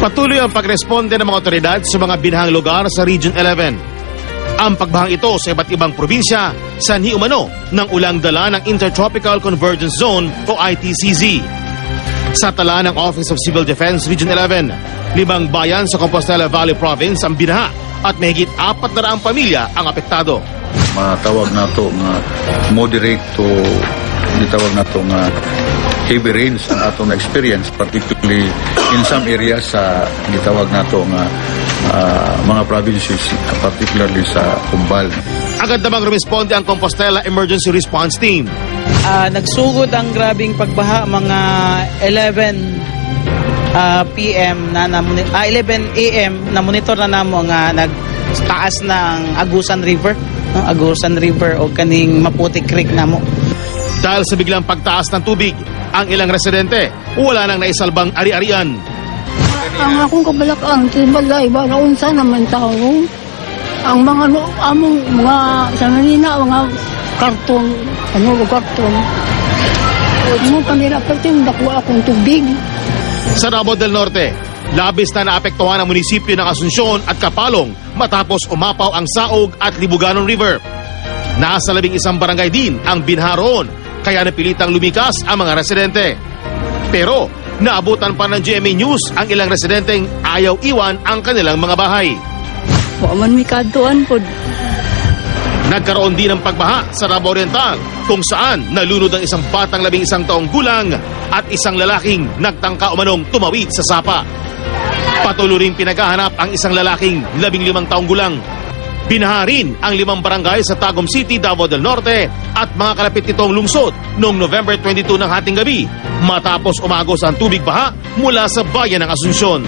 Patuloy ang pagresponde ng mga otoridad sa mga binahang lugar sa Region 11. Ang pagbahang ito sa iba't ibang probinsya sanhi umano ng ulang dala ng Intertropical Convergence Zone o ITCZ. Sa tala ng Office of Civil Defense Region 11, 5 bayan sa Compostela Valley Province ang binaha at mahigit 400 pamilya ang apektado. Matawag na ito nga moderate to ditawag na ito nga heavy rains ang atong experience, particularly in some areas sa gitawag na ito nga mga provinces, particularly sa Kumbal. Agad namang rumisponde ang Compostela Emergency Response Team. Nagsugod ang grabing pagbaha mga 11 PM na 11 AM na monitor na namo nga nagtaas na ang Agusan River, no? Agusan River o kaning Maputi Creek namo. Dahil sa biglang pagtaas ng tubig, ang ilang residente wala nang naisalbang ari-arian. Ang akong kabalakang tibalay ba naunsa naman tao. Ang mga among mga sananina mga karton, karton. Mo kanila patin dako akong tubig. Sa Davao del Norte, labis na naapektuhan ang munisipyo ng Asuncion at Kapalong matapos umapaw ang Saog at Libuganon River. Nasa 11 barangay din ang binha roon, kaya napilitang lumikas ang mga residente. Pero naabutan pa ng GMA News ang ilang residenteng ayaw iwan ang kanilang mga bahay. Wa man mi kaduan pod. Nagkaroon din ng pagbaha sa Davao Oriental kung saan nalunod ang isang batang 11 taong gulang at isang lalaking nagtangka umanong tumawid sa sapa. Patuloy rin pinaghahanap ang isang lalaking 15 taong gulang. Binaha rin ang 5 barangay sa Tagum City, Davao del Norte at mga kalapit nitong lungsod noong November 22 ng hating gabi matapos umagos ang tubig baha mula sa bayan ng Asuncion.